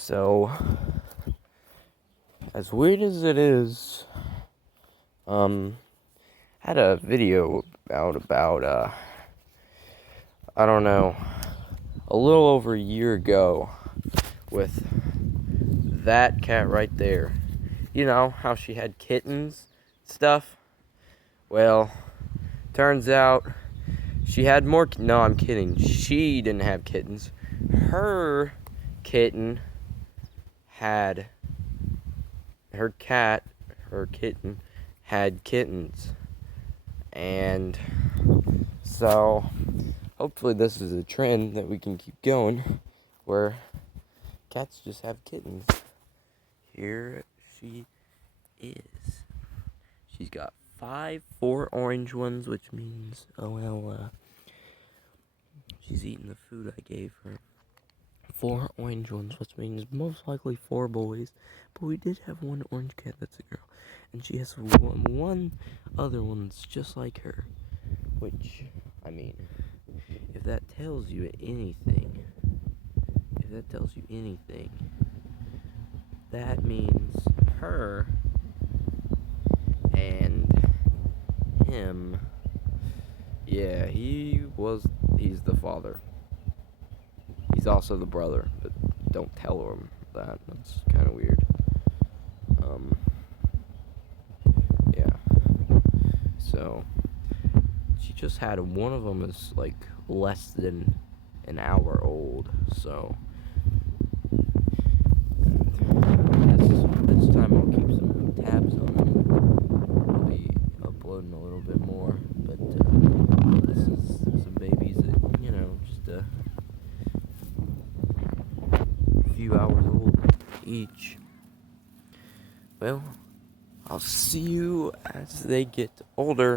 So, as weird as it is, had a video about I don't know, a little over a year ago with that cat right there. You know how she had kittens stuff? Well, turns out she had more. No, I'm kidding. She didn't have kittens. Her kitten had her kitten had kittens. And so hopefully this is a trend that we can keep going where cats just have kittens. Here she is. She's got 4 orange ones, which means, she's eating the food I gave her. 4 orange ones, which means most likely 4 boys. But we did have one orange cat that's a girl. And she has one other one that's just like her. Which, I mean, if that tells you anything, that means her and him, yeah, he's the father. He's also the brother, but don't tell him that. That's kind of weird. Yeah. So, she just had one of them is like less than an hour old. So, this time I'll keep some tabs on him. I'll be uploading a little bit more, but this is some babies that, just a few hours old each. Well, I'll see you as they get older.